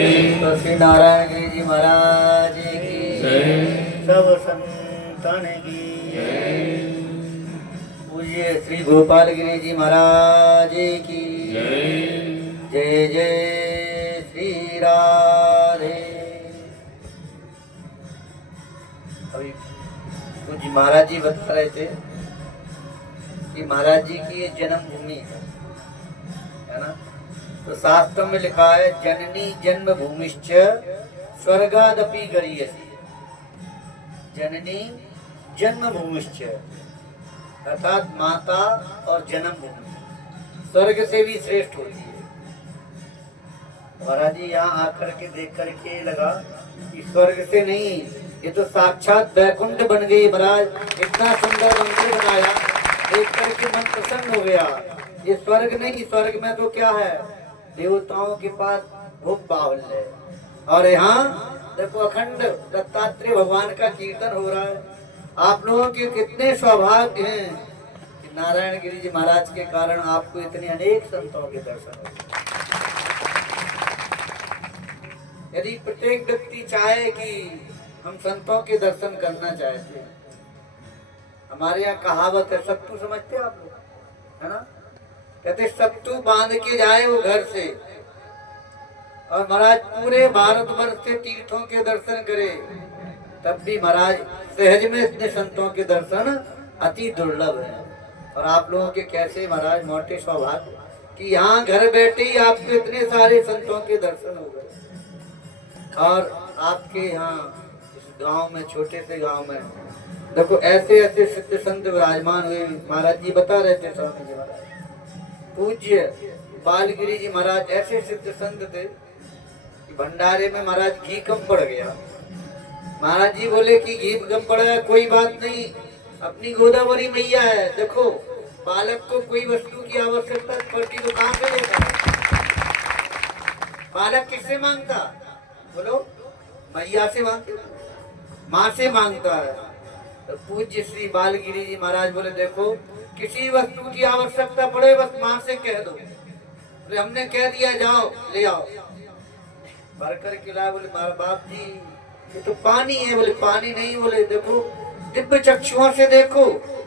तो श्री नारायण गिरी जी महाराज की सब संतन की पूज्य श्री गोपाल गिरी जी महाराज की जय जय श्री राधे। अभी पूज्य महाराज जी बता रहे थे कि महाराज जी की ये जन्मभूमि है ना। तो शास्त्र में लिखा है जननी जन्म भूमिश्च स्वर्गादपि गरीयसी। जननी जन्म भूमिश्च अर्थात माता और जन्म भूमि स्वर्ग से भी श्रेष्ठ होती है। महाराज जी यहाँ आकर के देख करके लगा कि स्वर्ग से नहीं, ये तो साक्षात वैकुंठ बन गई। महाराज इतना सुंदर मंदिर बनाया, देख करके मन प्रसन्न हो गया। ये स्वर्ग नहीं, स्वर्ग में तो क्या है, देवताओं के पास भोग बावल है। और यहाँ देखो अखंड दत्तात्रेय भगवान का कीर्तन हो रहा है। आप लोगों के कितने सौभाग्य हैं कि नारायण गिरी जी महाराज के कारण आपको इतने अनेक संतों के दर्शन हो। यदि प्रत्येक व्यक्ति चाहे कि हम संतों के दर्शन करना चाहते हैं, हमारे यहाँ कहावत है, सत्तू समझते हैं आप लोग, है ना। कहते सत्तू बांध के जाए वो घर से, और महाराज पूरे भारतवर्ष से तीर्थों के दर्शन करे, तब भी महाराज सहज में इतने संतों के दर्शन अति दुर्लभ है। और आप लोगों के कैसे महाराज मोटे सौभाग्य कि यहाँ घर बैठे ही आपको इतने सारे संतों के दर्शन हो गए। और आपके यहाँ इस गांव में, छोटे से गांव में देखो ऐसे ऐसे सिद्ध संत विराजमान हुए। महाराज जी बता रहे थे, स्वामी जी महाराज पूज्य बालगिरी जी महाराज ऐसे सिद्ध संत थे कि भंडारे में महाराज घी कम पड़ गया। महाराज जी बोले कि घी कम पड़ गया कोई बात नहीं, अपनी गोदावरी मैया है। देखो बालक को कोई वस्तु की आवश्यकता पड़ती तो कहाँ से लेगा, बालक किससे मांगता, बोलो मैया से मांगता, माँ से मांगता है। तो पूज्य श्री बालगिरी जी महाराज बोले देखो किसी वस्तु की आवश्यकता पड़े बस माँ से कह दो। बोले हमने कह दिया जाओ ले आओ, भरकर खिलाया। बोले बाप जी ये तो पानी है। बोले पानी नहीं, बोले देखो दिव्य चक्षुओं से देखो,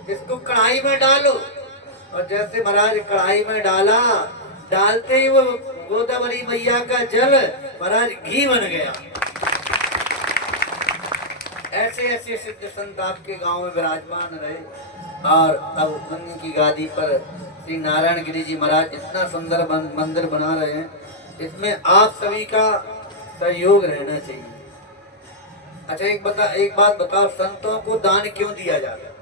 इसको कढ़ाई में डालो। और जैसे महाराज कढ़ाई में डाला, डालते ही वो गोदावरी मैया का जल महाराज घी बन गया। ऐसे ऐसे सिद्ध संत आपके गांव में विराजमान रहे। और अब उनकी गादी पर श्री नारायण गिरी जी महाराज इतना सुंदर मंदिर बना रहे हैं, इसमें आप सभी का सहयोग रहना चाहिए। अच्छा एक बात बताओ, संतों को दान क्यों दिया जाता है?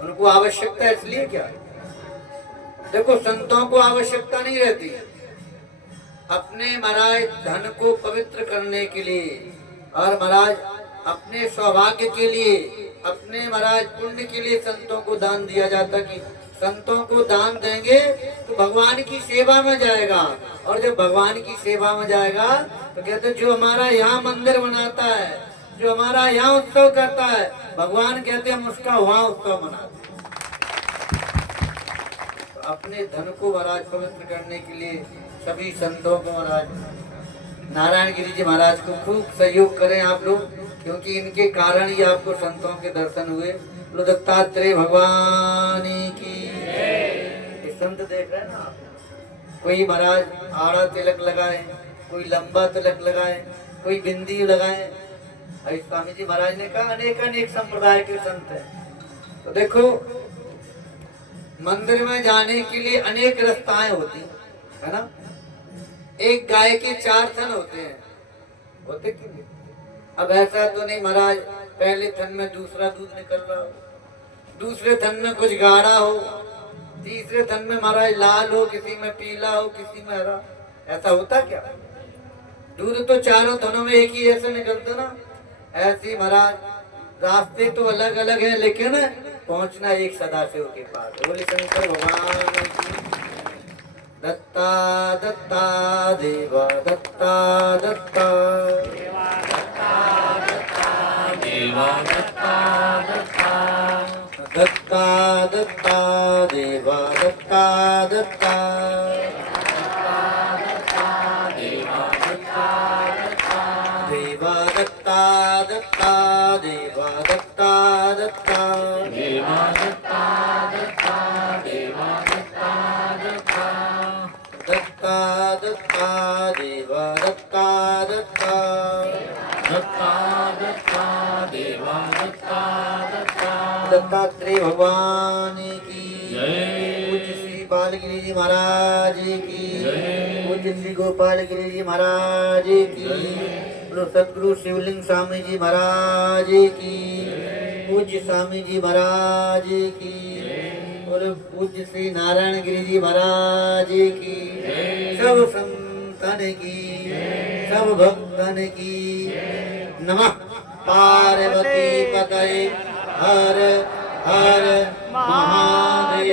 उनको आवश्यकता इसलिए क्या? देखो संतों को आवश्यकता नहीं रहती, अपने महाराज धन को पवित्र करने के लिए और महाराज अपने सौभाग्य के लिए, अपने महाराज पुण्य के लिए संतों को दान दिया जाता। कि संतों को दान देंगे तो भगवान की सेवा में जाएगा, और जब भगवान की सेवा में जाएगा तो कहते जो हमारा यहाँ मंदिर बनाता है, जो हमारा यहाँ उत्सव करता है, भगवान कहते हम उसका वहाँ उत्सव मनाते हैं। तो अपने धन को महाराज पवित्र करने के लिए सभी संतों को महाराज नारायण गिरी जी महाराज को खूब सहयोग करें आप लोग, क्योंकि इनके कारण ही आपको संतों के दर्शन हुए। दत्तात्रेय भगवान की संत देख रहे हैं ना, कोई महाराज आड़ा तिलक लगाए, कोई लंबा तिलक लगाए, कोई बिंदी लगाए। स्वामी जी महाराज ने कहा अनेक अनेक संप्रदाय के संत हैं। तो देखो मंदिर में जाने के लिए अनेक रास्ताएं होती है ना। एक गाय के 4 थन होते हैं, होते कि नहीं? अब ऐसा तो नहीं महाराज पहले थन में दूसरा दूध निकल रहा हो, दूसरे थन में कुछ गाढ़ा हो, तीसरे थन में महाराज लाल हो, किसी में पीला हो, किसी में हरा। ऐसा होता क्या? दूध तो चारों थनों में एक ही ऐसे निकलता ना। ऐसी महाराज रास्ते तो अलग अलग है, लेकिन पहुंचना एक सदाशिव के पास। बोले शंकर भगवान की दत्ता दत्ता देवा दत्ता दत्ता देवा दत्ता दत्ता देवा दत्ता दत्ता दत्ता दत्ता देवा दत्ता दत्ता देवा दत्तात्रेय भगवान की पूज्य श्री बालगिरी जी महाराज की पूज्य श्री गोपाल गिरी जी महाराज की बोलो सदगुरु शिवलिंग स्वामी जी महाराज की पूज्य स्वामी जी महाराज की बोलो पूज्य श्री नारायण गिरी जी महाराज की सब संतन की सब भक्तन की नमः पार्वती पतये हर हर महादेव।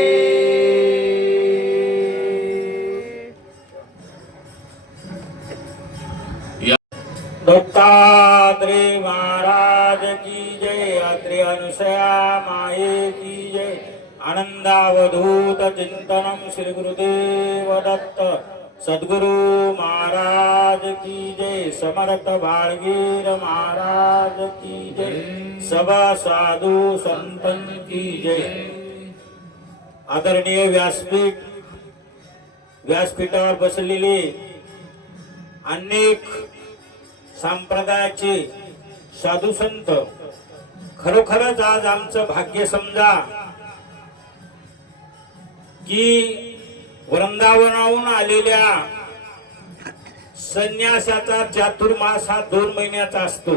दत्तात्रेय महाराज की जय। अत्रि अनुसया माये की जय। आनंदावधूत चिंतनम श्री गुरुदेव दत्त सद्गुरु महाराज की जय। समर्थ बाळगीर महाराज की जय। सब साधु संतन की जय। आदरणीय व्यासपीठावर बसलेले अनेक संप्रदायाचे साधू संत, खरोखरच आज आमचं भाग्य समजा की वृंदावनाहून आलेल्या संन्यासाचा चातुर्मास हा 2 महिन्याचा असतो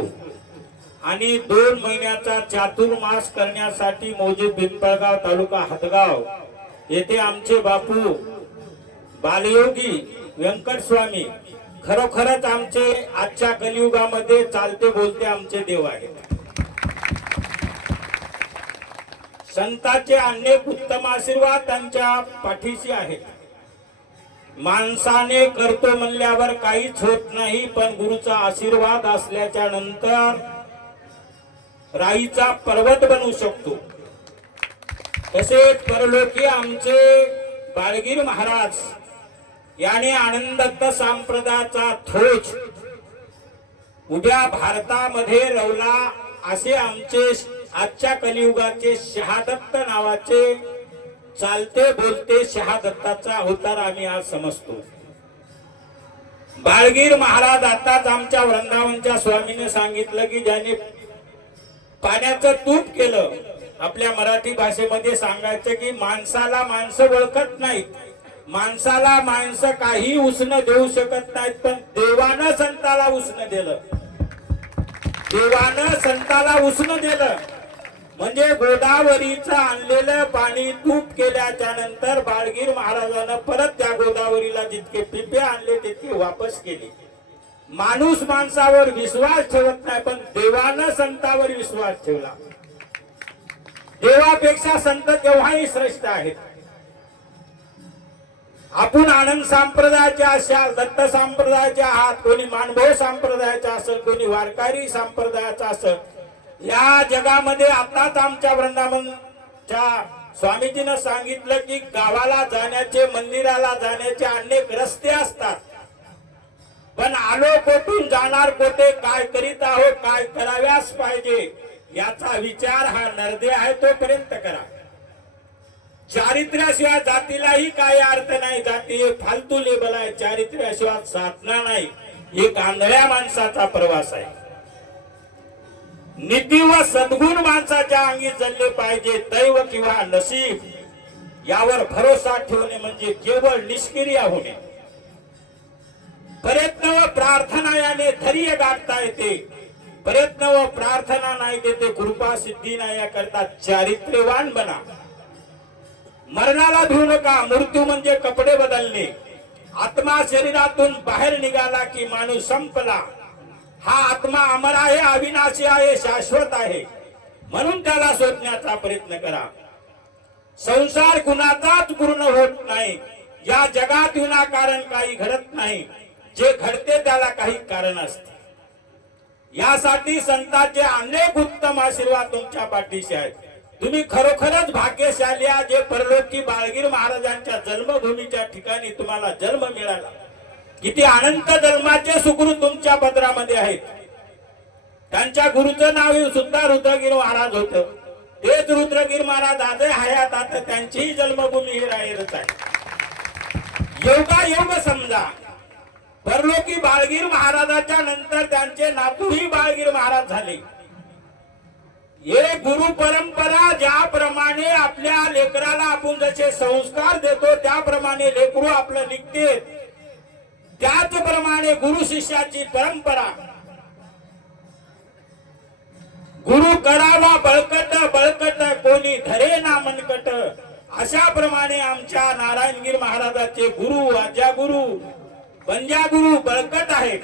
आणि 2 महिन्याचा चातुर्मास करण्यासाठी मौजे पिंपळगाव तालुका हदगाव येथे आमचे बापू बालयोगी व्यंकट स्वामी खरोखरच आमचे आजच्या कलियुगामध्ये चालते बोलते आमचे देव आहेत। संतांचे अनेक उत्तम आशीर्वाद त्यांच्या पाठीशी आहेत। माणसाने करतो म्हणल्यावर काहीच होत नाही, पण गुरुचा आशीर्वाद असल्याच्या नंतर राईचा पर्वत बनवू शकतो। तसेच परलोकी आमचे बाळगीर महाराज याने आनंददत्त संप्रदायाचा ध्वज उद्या भारतामध्ये रवला असे आमचे आजच्या कलियुगाचे शहादत्त नावाचे चालते बोलते शहादत्ताचा अवतार आम्ही आज समजतो। बाळगीर महाराज आताच आमच्या वृंदावनच्या स्वामीने सांगितलं की ज्याने पाण्याचं तूप केलं, आपल्या मराठी भाषेमध्ये सांगायचं की माणसाला माणसं ओळखत नाहीत, माणसाला माणसं काही उसनं देऊ शकत नाहीत, पण देवानं संताला उसनं दिलं। देवानं संताला उसनं दिलं म्हणजे गोदावरीचं आणलेलं पाणी तूप केल्याच्या नंतर बाळगीर महाराजांना परत त्या गोदावरीला जितके पिपे आणले तितके वापस केले। माणूस माणसावर विश्वास ठेवत नाही, पण देवानं संतावर विश्वास ठेवला। देवापेक्षा संत केव्हाही श्रेष्ठ आहेत। आपण आनंद संप्रदायाचे असाल, दत्त संप्रदायाचे आहात, कोणी मानभोव संप्रदायाचा असेल, कोणी वारकरी संप्रदायाचा असेल, या जगामध्ये आताच आमच्या वृंदावनच्या स्वामीजीने सांगितलं की गावाला जाण्याचे, मंदिराला जाण्याचे अनेक रस्ते असतात, पण आलो कोठून जाणार कोठे, काय करीत आहोत, काय कराव्यास पाहिजे याचा विचार हा नरदे आहे तोपर्यंत करा। चारित्र्याशिवाय जातीलाही काही अर्थ नाही। जाती हे फालतू लेबल आहे, चारित्र्याशिवाय साधना नाही, एक आंधळ्या माणसाचा प्रवास आहे। नीती व सद्गुण माणसाच्या अंगी जळले पाहिजे। दैव किंवा नशीब यावर भरोसा ठेवणे म्हणजे केवळ निष्क्रिय होणे। प्रयत्न व प्रार्थना याने धैर्य गाठता येते, प्रयत्न व प्रार्थना नाही देते कृपा सिद्धी नाही, याकरता चारित्र्यवान बना। मरणाला भिऊ नका, मृत्यू म्हणजे कपडे बदलणे। आत्मा शरीरातून बाहेर निघाला की माणूस संपला। हा आत्मा अमर आहे, अविनाशी आहे, शाश्वत आहे, म्हणून त्याला शोधण्याचा प्रयत्न करा। संसार कुणाचाच पूर्ण होत नाही, या जगात विनाकारण काही घडत नाही, जे घडते त्याला काही कारण असते। यासाठी संतांचे अनेक उत्तम आशीर्वाद तुमच्या पाठीशी आहेत। तुम्ही खरोखरच भाग्यशाली आहात, जे परलोकी बाळगीर महाराजांच्या जन्मभूमीच्या ठिकाणी तुम्हाला जन्म मिळाला। किती अनंत जन्माचे सुकृत तुमच्या पदरामध्ये आहेत। त्यांच्या गुरुचं नाव सुद्धा रुद्रगीर महाराज होतं, तेच रुद्रगीर महाराज आजही हयात आता त्यांचीही जन्मभूमी ही रायरच आहे। योगायोग समजा, परलोकी बाळगीर महाराजाच्या नंतर त्यांचे नातूही बाळगीर महाराज झाले। हे गुरु परंपरा ज्याप्रमाणे आपल्या लेकराला आपण जसे संस्कार देतो त्याप्रमाणे लेकरू आपलं निघते, त्याचप्रमाणे गुरु शिष्याची परंपरा. गुरु करावा बळकट बळकट कोणी धरे ना मनकट, अशा प्रमाणे आमच्या नारायणगिरी महाराजाचे गुरु आज्या गुरु पंजा गुरु बळकट आहेत.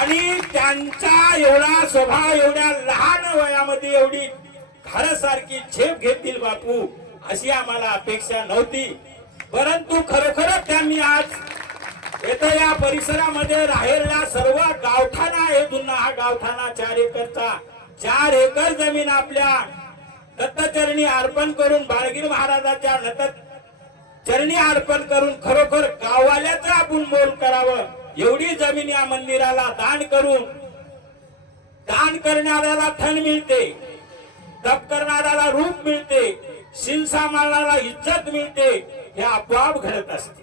आणि त्यांचा एवढा स्वभाव एवढ्या लहान वयामध्ये एवढी घारासारखी झेप घेतील बापू अशी आम्हाला अपेक्षा नव्हती. परंतु खरोखरच त्यांनी आज येथे या परिसरामध्ये राहिलेला सर्व गावठाणा हे जुना हा गावठाणा 4 एकरचा 4 एकर जमीन आपल्या दत्तचरणी अर्पण करून बाळगीर महाराजाच्या चरणी अर्पण करून खरोखर गाववाल्याचं आपण मोल करावं. एवढी जमीन या मंदिराला दान करून दान करणाऱ्याला धन मिळते, तप करणाऱ्याला रूप मिळते, शील सांभाळणाऱ्याला इज्जत मिळते. हे आपोआप घडत असते.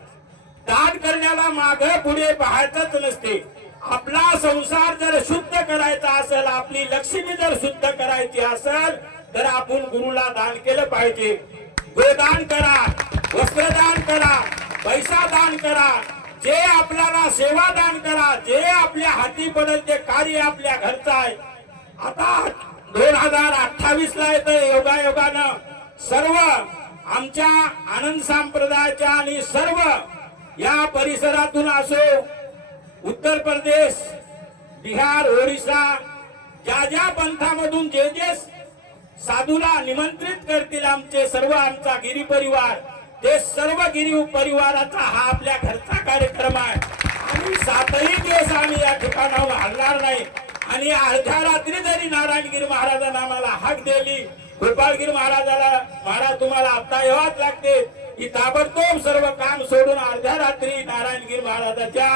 दान करण्याला मागे पुढे पाहायचंच नसते. आपला संसार जर शुद्ध करायचा असेल, आपली लक्ष्मी जर शुद्ध करायची असेल तर आपण गुरुला दान केलं पाहिजे. गोदान करा, वस्त्रदान करा, पैसा दान करा, जे आपल्याला सेवा दान करा, जे आपल्या हाती पडेल ते कार्य आपल्या घरचं आहे. आता 2028 ला येतं योगायोगानं सर्व आमच्या आनंद संप्रदायाच्या आणि सर्व या परिसरातून असो, उत्तर प्रदेश, बिहार, ओरिसा, ज्या पंथामधून जे साधूला निमंत्रित करतील आमचे सर्व आमचा गिरी परिवार, ते सर्व गिरी परिवाराचा हा आपल्या घरचा कार्यक्रम आहे. आणि 7ही दिवस आम्ही या ठिकाणावर हलणार नाही. आणि अर्ध्या रात्री जरी नारायणगिरी महाराजांना आम्हाला हाक दिली, गोपाळगिरी महाराजाला महाराज तुम्हाला आता यावंच लागते, की ताबडतोब सर्व काम सोडून अर्ध्या रात्री नारायणगिरी महाराजाच्या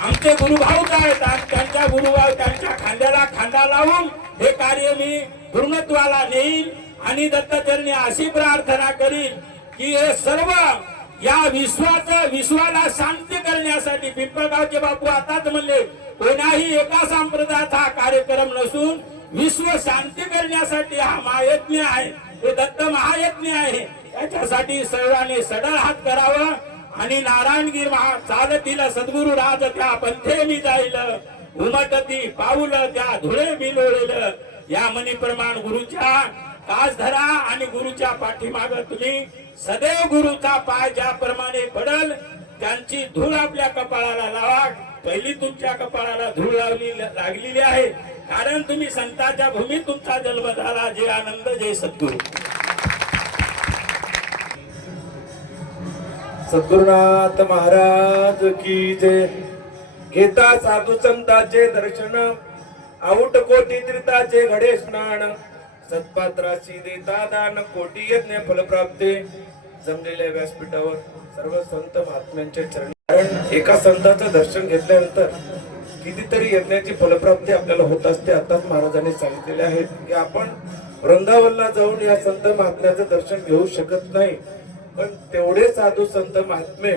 आमचे गुरुभाऊच आहेत, त्यांच्या गुरुभाऊ त्यांच्या खांद्याला खांदा लावून हे कार्य मी पूर्णत्वाला नेईल. आणि दत्तचरणी अशी प्रार्थना करील की हे सर्व या विश्वाला शांती करण्यासाठी पिंपळगावचे बापू आताच म्हणले, कोणाही एका संप्रदायाचा हा कार्यक्रम नसून विश्व शांती करण्यासाठी हा महायज्ञ आहे, हे दत्त महायज्ञ आहे. याच्यासाठी सर्वांनी सडळ हात करावं. आणि नारायणगिरी चालतील सद्गुरु राज त्या पंथे मी जाईल, उमटती पाऊल त्या धुळे मी लोळेल. या मनीप्रमाण गुरुच्या कास धरा आणि गुरुच्या पाठीमाग तुम्ही सदैव गुरुचा पाय ज्याप्रमाणे पडल त्यांची धूळ आपल्या कपाळाला लावा. पहिली तुमच्या कपाळाला धूळ लागलेली आहे, कारण तुम्ही संतांच्या भूमीत तुमचा जन्म झाला. जे आनंद जय सद्गुरु. सद्गुरुनाथ महाराज की जय. घेता साधू संतांचे दर्शन, आऊट कोटी तीर्थाचे घडे स्नान, सत्पात्राशी देता दान, कोटी यज्ञ फलप्राप्ते. जमलेल्या व्यासपीठावर सर्व संत महात्म्यांच्या चरणी, कारण एका संतांचं दर्शन घेतल्यानंतर कितीतरी यज्ञाची फलप्राप्ती आपल्याला होत असते. आताच महाराजांनी सांगितलेले आहेत की आपण वृंदावनला जाऊन या संत महात्म्याचं दर्शन घेऊ शकत नाही, पण तेवढे साधू संत महात्मे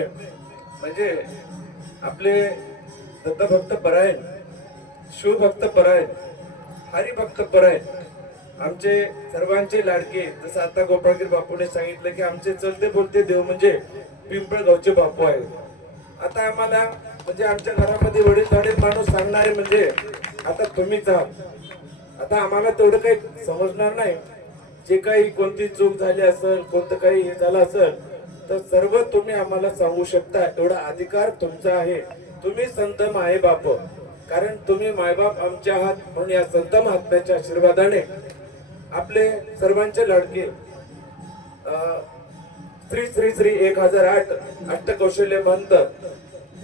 म्हणजे आपले दत्तभक्त परायण, शिवभक्त परायण, हरिभक्त परायण, आमचे सर्वांचे लाडके. जसं आता गोपाळगिरी बापूने सांगितलं की आमचे चलते बोलते देव म्हणजे पिंपळगावचे बापू आहेत. आता आम्हाला म्हणजे आमच्या घरामध्ये वडीलधारे माणूस सांगणारे म्हणजे आता तुम्हीच आहात. आता आम्हाला तेवढं काही समजणार नाही. जे काही कोणती चूक झाली असेल, कोणतं काही हे झालं असेल तर सर्व तुम्ही आम्हाला सांगू शकता. एवढा अधिकार तुमचा आहे. तुम्ही संत माय बाप, कारण तुम्ही मायबाप आमचे आहात. म्हणून या संत महात्म्याच्या आशीर्वादाने आपले सर्वांचे लाडके श्री श्री श्री 1008 अष्टकौशल्य महंत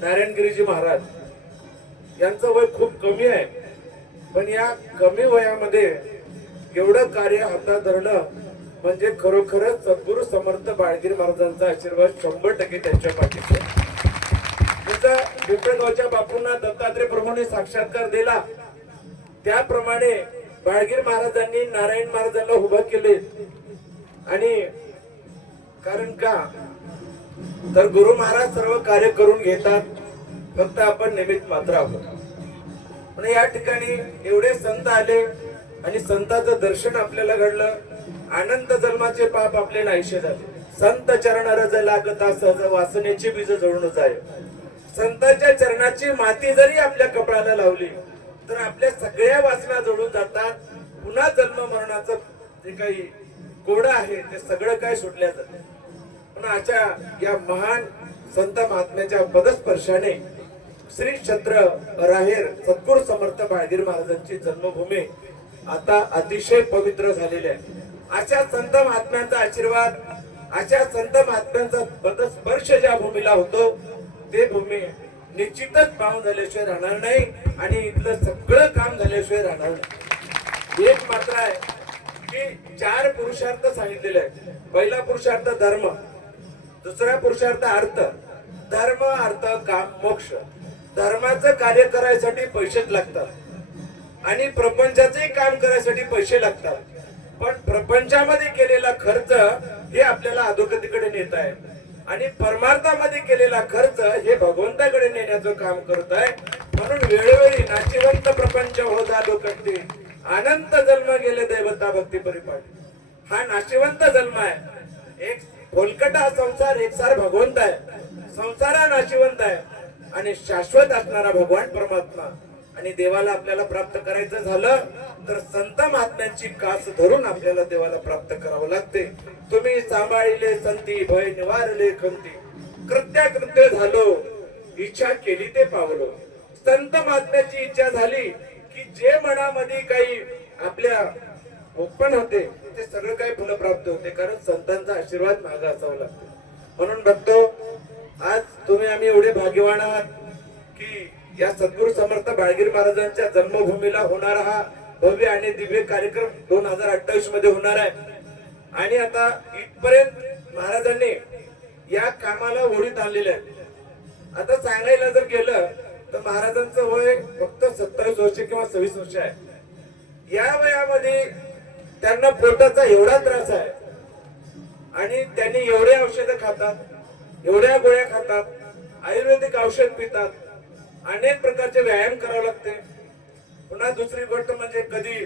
नारायणगिरीजी महाराज यांचं वय खूप कमी आहे, पण या कमी वयामध्ये एवढं कार्य हातात धरणं म्हणजे खरोखरच सद्गुरु समर्थ बाळगीर महाराजांचा आशीर्वाद 100% त्यांच्या पाठीशी. जसा पिंपळगावच्या बापूंना दत्तात्रय प्रभूने साक्षात्कार दिला, त्याप्रमाणे बाळगीर महाराजांनी नारायण महाराजांना उभं केले. आणि कारण का तर गुरु महाराज सर्व कार्य करून घेतात, फक्त आपण निमित्त मात्र आहोत. पण या ठिकाणी एवढे संत आले आणि संतांचं दर्शन आपल्याला घडलं. अनंत जन्माचे पाप आपले नाहीसे झाले. संत चरण रज लागता सहज वासनेची बीज जळून जाय. संतांच्या चरणाची माती जरी आपल्या कपाळाला लावली तर आपल्या सगळ्या वासना जळून जातात. पुन्हा जन्म मरणाचं जे काही कोड आहे ते सगळं काय सुटल्या जातं. पण अशा या महान संत महात्म्याच्या पदस्पर्शाने श्री क्षेत्र राहेर सद्गुरू समर्थ बाळगीर महाराजांची जन्मभूमी आता अतिशय पवित्र झालेली आहे. अशा संत महात्म्यांचा आशीर्वाद, अशा संत महात्म्यांचा पदस्पर्श ज्या भूमीला होतो ते भूमी निश्चितच पावन झाल्याशिवाय राहणार नाही आणि इथलं सगळं काम झाल्याशिवाय राहणार नाही. एक मात्र आहे की 4 पुरुषार्थ सांगितलेले आहेत. पहिला पुरुषार्थ धर्म, दुसरा पुरुषार्थ अर्थ. धर्म अर्थ काम मोक्ष. धर्माचं कार्य करायसाठी पैसेच लागतात आणि प्रपंचाचंही काम करायसाठी पैसे लागतात. पण प्रपंचामध्ये केलेला खर्च हे आपल्याला अधोगतीकडे नेत आहे आणि परमार्थामध्ये केलेला खर्च हे भगवंताकडे नेण्याचं काम करत आहे. म्हणून वेळोवेळी नाशिवंत प्रपंच हो झालो करते, अनंत जन्म गेले देवता भक्ती परिपाटी. हा नाशिवंत जन्म आहे. एक फोलकटा संसार एकसार भगवंत आहे. संसार हा नाशिवंत आहे आणि शाश्वत असणारा भगवान परमात्मा. आणि देवाला आपल्याला प्राप्त करायचं झालं तर संत महात्म्यांची कास धरून आपल्याला देवाला प्राप्त करावं लागते. तुम्ही सांभाळिले संती भय निवारले खंती, कृत्याकृत्य झालो इच्छा केली ते पावलो. संत महात्म्याची इच्छा झाली की जे मनामध्ये काही आपल्या उत्पन्न होते ते सगळं काही फलप्राप्त होते. कारण संतांचा आशीर्वाद मागे असावा लागतो. म्हणून बघतो आज तुम्ही आम्ही एवढे भाग्यवान आहात की या सद्गुरू समर्थ बाळगीर महाराजांच्या जन्मभूमीला होणारा हा भव्य आणि दिव्य कार्यक्रम 2028 मध्ये होणार आहे. आणि आता इथपर्यंत महाराजांनी या कामाला ओढीत आणलेले आहे. आता सांगायला जर गेलं तर महाराजांचं वय फक्त 27 वर्ष किंवा 26 वर्ष आहे. या वयामध्ये त्यांना पोटाचा एवढा त्रास आहे आणि त्यांनी एवढे औषधं खातात, एवढ्या गोळ्या खातात, आयुर्वेदिक औषध पितात, अनेक प्रकारचे व्यायाम करावे लागते. पुन्हा दुसरी गोष्ट म्हणजे कधी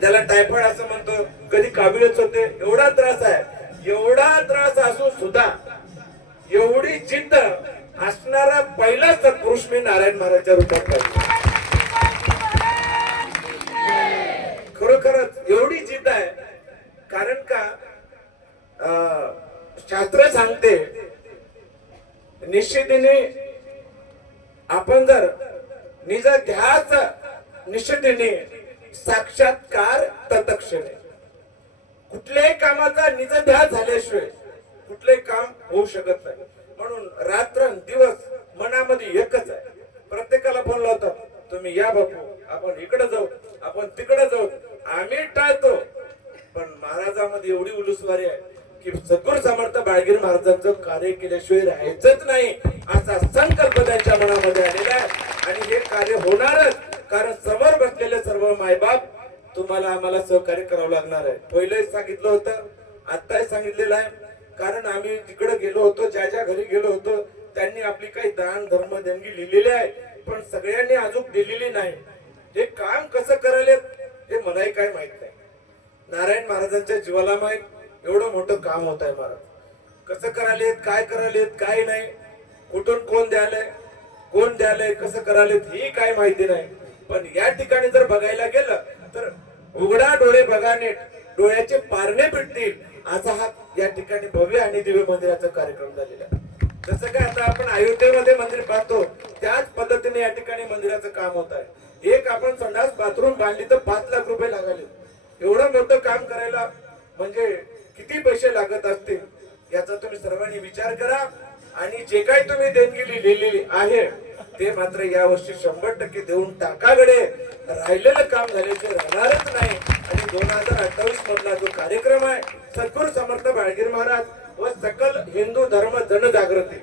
त्याला टायफॉइड असं म्हणतो, कधी काविळच होते. एवढा त्रास आहे. एवढा त्रास असून सुद्धा एवढी जिद्द असणारा पहिला सत्पुरुष मी नारायण महाराजच्या रूपात पाहिजे. खरोखरच एवढी जिद्द आहे. कारण का शास्त्र सांगते निश्चितीने आपण जर निज ध्यास निश्चितीने साक्षात्कार तत्क्षणे, कुठल्याही कामाचा निज ध्यास झाल्याशिवाय कुठले काम होऊ शकत नाही. म्हणून रात्र दिवस मनामध्ये एकच आहे. प्रत्येकाला फोन लावतात, तुम्ही या बापू, आपण इकडे जाऊ, आपण तिकडे जाऊ. आम्ही टाळतो पण महाराजांमध्ये एवढी उलुसवारी आहे की सद्गुरू समर्थ बाळगीर महाराजांचं कार्य केल्याशिवाय राहायचंच नाही असा संकल्प त्यांच्या मनामध्ये आलेला आहे. आणि हे कार्य होणारच. कारण समोर बसलेले सर्व मायबाप तुम्हाला आम्हाला सहकार्य करावं लागणार आहे. पहिलेच सांगितलं होतं, आताही सांगितलेलं आहे. कारण आम्ही तिकडे गेलो होतो, ज्या ज्या घरी गेलो होतो त्यांनी आपली काही दान धर्म देणगी लिहिलेली आहे पण सगळ्यांनी अजून दिलेली नाही. हे काम कसं करायला हे मलाही काय माहित नाही. नारायण महाराजांच्या जीवाला माहित एवढं मोठं काम होत आहे. महाराज कसं करायलेत, काय करायलेत, काय नाही, कुठून कोण द्यालय, कसं करायलेत ही काय माहिती नाही. पण या ठिकाणी जर बघायला गेलं तर उघडा डोळे बघा नीट, डोळ्याचे पारणे पिटतील असा हा या ठिकाणी भव्य आणि दिव्य मंदिराचा कार्यक्रम झालेला आहे. जसं काय आता आपण अयोध्येमध्ये मंदिर पाहतो त्याच पद्धतीने या ठिकाणी मंदिराचं काम होत आहे. एक आपण संडास बाथरूम बांधली तर 5 लाख रुपये लागले. एवढं मोठं काम करायला म्हणजे किती पैसे लागत असतील याचा तुम्ही सर्वांनी विचार करा. आणि जे काही तुम्ही देणगी लिहिलेली आहे ते मात्र यावर्षी 100% देऊन टाकाकडे. राहिलेलं काम झाल्याचे राहणारच नाही. आणि 2028 मधला जो कार्यक्रम आहे सद्गुरू समर्थ बाळगीर महाराज व सकल हिंदू धर्म जनजागृती,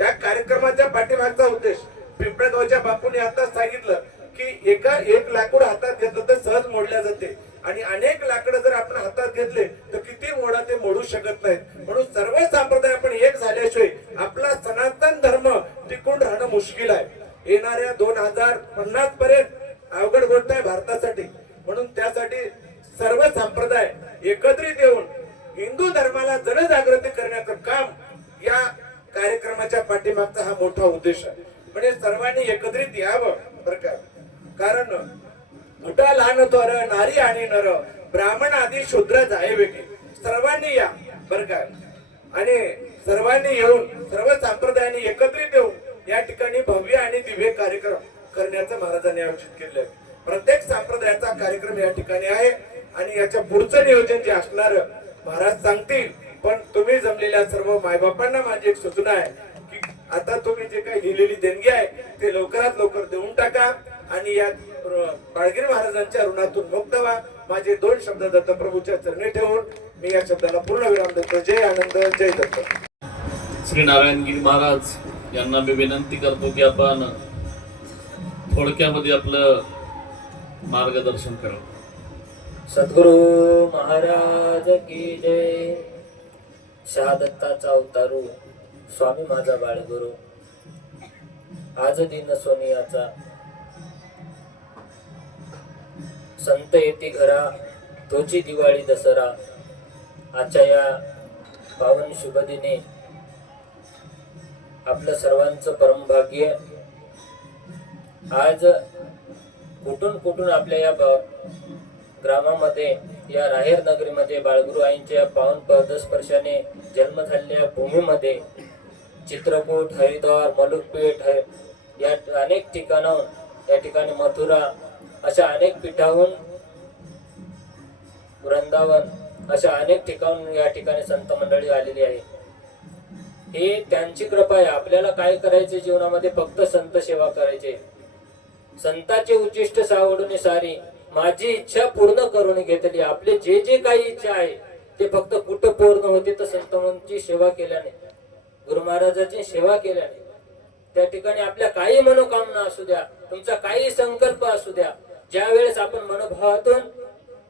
या कार्यक्रमाच्या पाठीमागचा उद्देश पिंपळगावच्या बापूंनी आता सांगितलं की एक लाकूड हातात घेतलं तर सहज मोडल्या जाते आणि अनेक लाकडं जर आपण हातात घेतले तर किती मोडा ते मोडू शकत नाहीत. म्हणून सर्व संप्रदाय आपण एक झाल्याशिवाय आपला सनातन धर्म टिकून राहणं मुश्किल आहे. येणाऱ्या 2050 पर्यंत अवघड गोष्ट आहे भारतासाठी. म्हणून त्यासाठी सर्व संप्रदाय एकत्रित येऊन हिंदू धर्माला जनजागृती करण्याचं काम या कार्यक्रमाच्या पाठीमागचा हा मोठा उद्देश आहे. म्हणजे सर्वांनी एकत्रित यावं बरं का. कारण मोठा लहान थोर नारी आणि नर ब्राह्मण आदी शूद्र जाय वेगळे सर्वांनी या बरं का. आणि सर्वांनी येऊन सर्व संप्रदायांनी एकत्रित येऊन या ठिकाणी भव्य आणि दिव्य कार्यक्रम करण्याचं महाराजांनी आयोजित केलं आहे. प्रत्येक संप्रदायाचा कार्यक्रम या ठिकाणी आहे आणि याच्या पुढचं नियोजन जे असणार महाराज सांगतील. पण तुम्ही जमलेल्या सर्व मायबापांना माझी एक सूचना आहे की आता तुम्ही जे काही लिहिलेली देणगी आहे ते लवकरात लवकर देऊन टाका आणि या बाळगिरी महाराजांच्या ऋणातून मुक्त व्हा. माझे 2 शब्द दत्तप्रभूच्या चरणी ठेवून मी या शब्दाला पूर्ण विराम देतो. जय आनंद, जय दत्त. श्री नारायणगिरी महाराज यांना मी विनंती करतो की आपण थोडक्यामध्ये आपलं मार्गदर्शन करावं. सद्गुरु महाराज की जय. शहादत्ताचा अवतारू स्वामी माझा बाळगुरु आज दिन सोनियाचा संत येती घरा तोची दिवाळी दसरा. आजच्या या पावन शुभ दिनी आपलं सर्वांचं परमभाग्य. आज कुठून कुठून आपल्या या ग्रामामध्ये या राहेर नगरीमध्ये बाळगुरु आईंच्या पावन पदस्पर्शाने जन्म झालेल्या भूमीमध्ये चित्रकूट, हरिद्वार, मलुकपेठ या अनेक ठिकाणाहून या ठिकाणी मथुरा अशा अनेक पीठाहून वृंदावन अशा अनेक ठिकाणून या ठिकाणी संत मंडळी आलेली आहे. हे त्यांची कृपा आहे. आपल्याला काय करायचे जीवनामध्ये फक्त संत सेवा करायचे. संताचे उच्चिष्ट सावडून सारी माझी इच्छा पूर्ण करून घेतली. आपले जे जे काही इच्छा आहे ते फक्त कुठं पूर्ण होते तर संतांची सेवा केल्याने, गुरु महाराजांची सेवा केल्याने. त्या ठिकाणी आपल्या काही मनोकामना असू द्या, तुमचा काही संकल्प असू द्या, ज्या वेळेस आपण मनोभावातून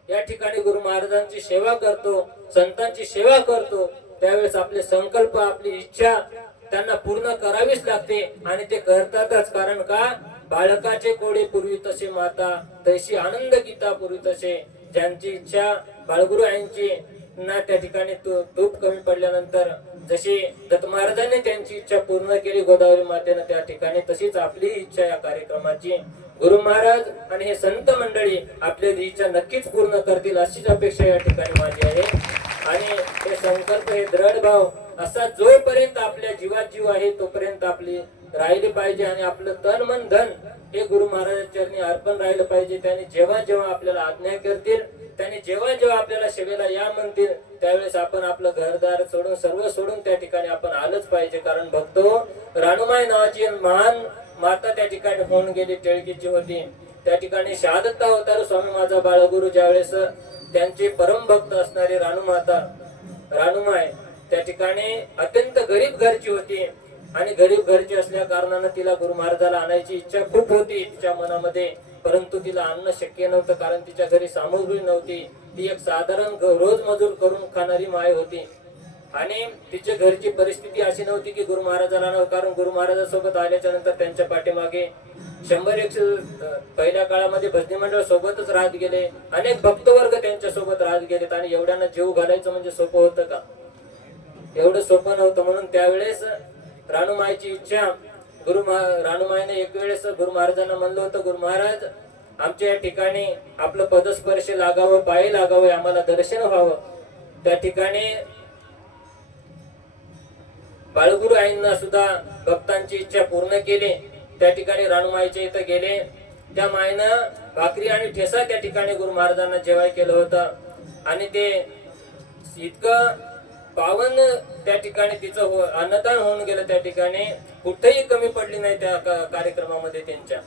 या ठिकाणी गुरु महाराजांची सेवा करतो, संतांची सेवा करतो, त्यावेळेस आपले संकल्प, आपली इच्छा त्यांना पूर्ण करावीच लागते आणि ते करतातच. कारण का, बाळकाचे कोडे पूर्वी तसे माता, तशी आनंद गीता पूर्वी तसे. ज्यांची इच्छा बाळगुरु यांची ना त्या ठिकाणी तूप कमी पडल्यानंतर जशी दत्त महाराजांनी त्यांची इच्छा पूर्ण केली गोदावरी मातेनं, त्या ठिकाणी तशीच आपली इच्छा या कार्यक्रमाची गुरु महाराज आणि हे संत मंडळी आपली इच्छा नक्कीच पूर्ण करतील अशीच अपेक्षा या ठिकाणी माझी आहे. आणि हे संकल्प, हे दृढ भाव असा जोपर्यंत आपल्या जीवात जीव आहे तोपर्यंत आपली राहिली पाहिजे आणि आपलं तन मन धन हे गुरु महाराजांच्या चरणी अर्पण राहिलं पाहिजे. त्यांनी जेव्हा जेव्हा आपल्याला आज्ञा करतील, त्यांनी जेव्हा जेव्हा आपल्याला सेवेला या म्हणतील, त्यावेळेस आपण आपलं घरदार सोडून सर्व सोडून त्या ठिकाणी आपण आलंच पाहिजे. कारण भक्तो, रानुमाई नावाची महान माता त्या ठिकाणी होऊन गेली, टिळकीची होती. त्या ठिकाणी शहादत्ता अवतार स्वामी माझा बाळगुरु ज्यावेळेस त्यांचे परम भक्त असणारी रानुमाता रानुमाई त्या ठिकाणी अत्यंत गरीब घरची होती आणि गरीब घरची असल्या कारणानं तिला गुरु महाराजाला आणायची इच्छा खूप होती तिच्या मनामध्ये, परंतु तिला आणणं शक्य नव्हतं कारण तिच्या घरी सामुग्री नव्हती. ती एक साधारण रोज मजूर करून खाणारी माय होती आणि तिच्या घरची परिस्थिती अशी नव्हती की गुरु महाराजाला आणावं. कारण गुरु महाराजांसोबत आल्याच्या नंतर त्यांच्या पाठीमागे 100-100 पहिल्या काळामध्ये भजनी मंडळ सोबतच राहत गेले, अनेक भक्तवर्ग त्यांच्या सोबत राहत गेलेत आणि एवढ्यांना जीव घालायचं म्हणजे सोपं होतं का? एवढं सोपं नव्हतं. म्हणून त्यावेळेस रानुमाईची इच्छा रानुमाईने एक वेळेस गुरु महाराजांना म्हणलं होतं, गुरु महाराज आमच्या या ठिकाणी आपलं पदस्पर्श लागावं, पाय लागावं, आम्हाला दर्शन व्हावं. त्या ठिकाणी बाळगुरु आईंना सुद्धा भक्तांची इच्छा पूर्ण केली. त्या ठिकाणी रानुमाईच्या इथं गेले. त्या माईनं भाकरी आणि ठेसा त्या ठिकाणी गुरु महाराजांना जेवाय केलं होतं आणि ते इतकं पावन त्या ठिकाणी तिचं अन्नदान होऊन गेलं. त्या ठिकाणी कुठेही कमी पडली नाही त्या कार्यक्रमामध्ये, त्यांच्या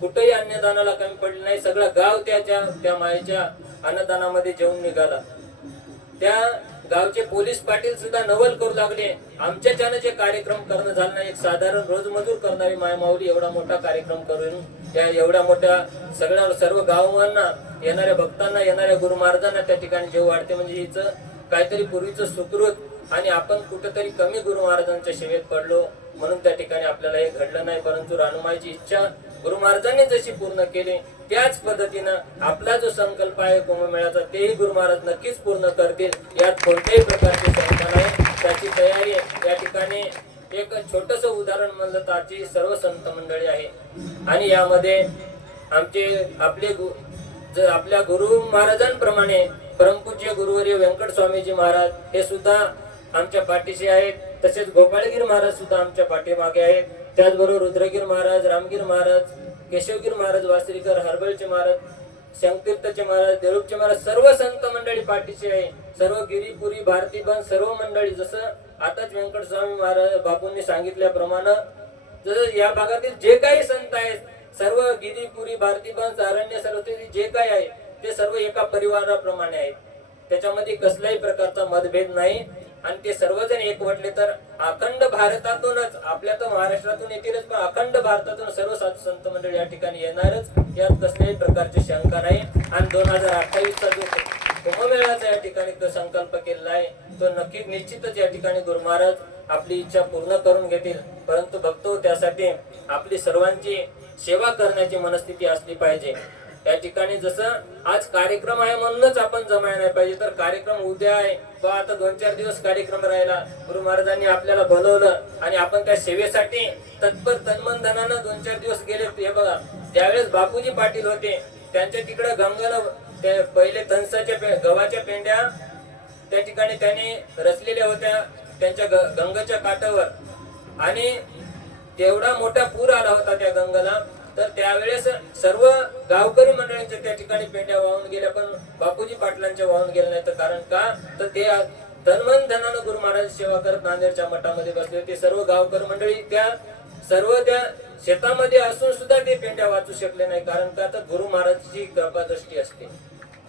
कुठेही अन्नदानाला कमी पडली नाही. सगळं गाव त्या माईच्या अन्नदानामध्ये जेवून निघाला. त्या गावचे पोलीस पाटील सुद्धा नवल करू लागले, आमच्याच्यानं जे कार्यक्रम करणं झालं नाही. एक साधारण रोजमजूर करणारी माय माऊली एवढा मोठा कार्यक्रम करून त्या एवढ्या मोठ्या सर्व गावांना येणाऱ्या भक्तांना, येणाऱ्या गुरु महाराजांना त्या ठिकाणी जेव वाढते म्हणजे हिचं काहीतरी पूर्वीचं सुकृत आणि आपण कुठेतरी कमी गुरु महाराजांच्या सेवेत पडलो म्हणून त्या ठिकाणी आपल्याला हे घडलं नाही. परंतु रानुमाईची इच्छा गुरु महाराजांनी जशी पूर्ण केली त्याच पद्धतीनं आपला जो संकल्प आहे कुंभमेळ्याचा तेही गुरु महाराज नक्कीच पूर्ण करतील, यात कोणत्याही प्रकारची शंका नाही. त्याची तयारी या ठिकाणी एक छोटस उदाहरण म्हणलं तर आजची सर्व संत मंडळी आहे आणि यामध्ये आपल्या गुरु महाराजांप्रमाणे परमपूज्य गुरुवर्य व्यंकट स्वामीजी महाराज हे सुद्धा आमच्या पाठीशी आहेत. तसेच गोपाळगीर महाराज सुद्धा आमच्या पाठीमागे आहेत. त्याचबरोबर रुद्रगीर महाराज, रामगीर महाराज, केशवगीर महाराज, वासरीकर, हरबळचे महाराज, शंकरतीर्थचे महाराज, देरूपचे महाराज, सर्व संत मंडळी पाठीशी आहे. सर्व गिरीपुरी भारतीबन सर्व मंडळी, जसं आताच व्यंकट स्वामी महाराज बापूंनी सांगितल्याप्रमाणे जसं या भागातील जे काही संत आहेत सर्व गिरीपुरी भारतीबन अरण्य सरस्वती जे काही आहे ते सर्व एका परिवाराप्रमाणे आहेत. त्याच्यामध्ये कसल्याही प्रकारचा मतभेद नाही आणि ते सर्वजण एकवटले तर अखंड भारतातूनच, आपल्या तर महाराष्ट्रातून येतीलच पण अखंड भारतातून सर्व साधू संत मंडळी या ठिकाणी येणारच, यात कसल्याही प्रकारची शंका नाही. आणि 2028चा जो कुंभमेळ्याचा या ठिकाणी तो संकल्प केलेला आहे तो नक्कीच निश्चितच या ठिकाणी गुरु महाराज आपली इच्छा पूर्ण करून घेतील. परंतु बघतो त्यासाठी आपली सर्वांची सेवा करण्याची मनस्थिती असली पाहिजे. या ठिकाणी जसं आज कार्यक्रम आहे म्हणूनच आपण जमाय नाही पाहिजे, तर कार्यक्रम उद्या आहे किंवा आता 2-4 दिवस कार्यक्रम राहिला, गुरु महाराजांनी आपल्याला बोलवलं आणि आपण त्या सेवेसाठी तत्पर तन्मन धनानं 2-4 दिवस गेले. हे बघा, त्यावेळेस बापूजी पाटील होते, त्यांच्या तिकडे गंगाला ते पहिले तणसाच्या गव्हाच्या पेंड्या त्या ठिकाणी त्यांनी रचलेल्या होत्या त्यांच्या गंगेच्या काठावर आणि तेवढा मोठा पूर आला होता त्या गंगेला. तर त्यावेळेस सर्व गावकरी मंडळींच्या त्या ठिकाणी पेंड्या वाहून गेल्या पण बापूजी पाटलांच्या वाहून गेल्या नाही. तर कारण का तर ते तन्मन धनानं गुरु महाराज सेवा करत नांदेडच्या मठामध्ये बसले होते. सर्व गावकरी मंडळी त्या शेतामध्ये असून सुद्धा ते पेंड्या वाचू शकले नाही. कारण का तर गुरु महाराजची कृपा दृष्टी असते.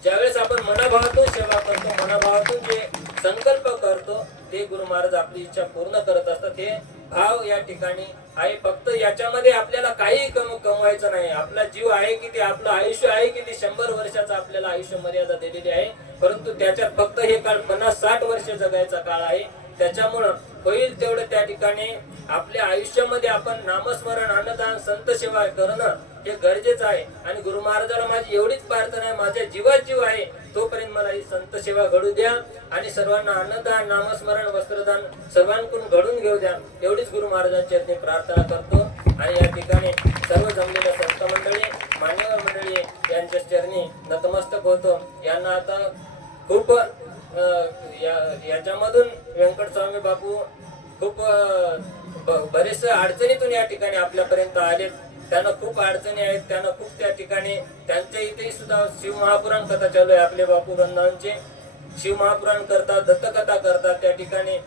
ज्यावेळेस आपण मनाभावातून सेवा करतो, मनाभावातून जे संकल्प करतो ते गुरु महाराज आपली इच्छा पूर्ण करत असतात. हे भाव या ठिकाणी आहे. फक्त याच्यामध्ये आपल्याला काही कमवायचं नाही. आपला जीव आहे की ते, आपलं आयुष्य आहे की ते 100 वर्षाचा आपल्याला आयुष्य मर्यादा दिलेली आहे. परंतु त्याच्यात फक्त हे काळ 50-60 वर्ष जगायचा काळ आहे. त्याच्यामुळं होईल तेवढं त्या ठिकाणी आपल्या आयुष्यामध्ये आपण नामस्मरण, अन्नदान, संत सेवा करणं हे गरजेचं आहे. आणि गुरु महाराजाला माझी एवढीच प्रार्थना आहे, माझ्या जीवात जीव आहे तोपर्यंत मला ही संत सेवा घडू द्या आणि सर्वांना अन्नदान, नामस्मरण, वस्त्रदान सर्वांकडून घडून घेऊ द्या, एवढीच गुरु महाराजांच्या चरणी प्रार्थना करतो. आणि या ठिकाणी सर्व जमलेल्या संत मंडळी, मान्यवर मंडळी यांच्या चरणी नतमस्तक होतो. यांना आता खूप याच्यामधून व्यंकट स्वामी बापू खूप बरेचसे अडचणीतून या ठिकाणी आपल्यापर्यंत आले. त्यांना खूप अडचणी आहेत, त्यांना खूप त्या ठिकाणी त्यांच्या इथेही सुद्धा शिवमहापुराण कथा चालू आहे. आपले बापू वृंदावनचे शिवमहापुराण करतात, दत्तकथा करतात. त्या ठिकाणी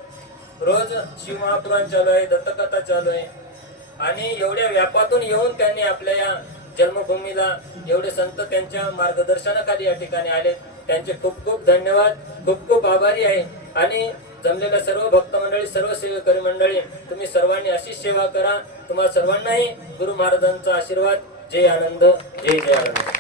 रोज शिवमहापुराण चालू आहे, दत्तकथा चालू आहे. आणि एवढ्या व्यापातून येऊन त्यांनी आपल्या या जन्मभूमीला एवढे संत त्यांच्या मार्गदर्शनाखाली या ठिकाणी आले. त्यांचे खूप खूप धन्यवाद, खूप खूप आभारी आहे. आणि जमलेल्या सर्व भक्त मंडळी, सर्व सेवेकरी मंडळी, तुम्ही सर्वांनी अशीच सेवा करा. तुम्हाला सर्वांनाही गुरु महाराजांचा आशीर्वाद. जय आनंद, जय जय आनंद.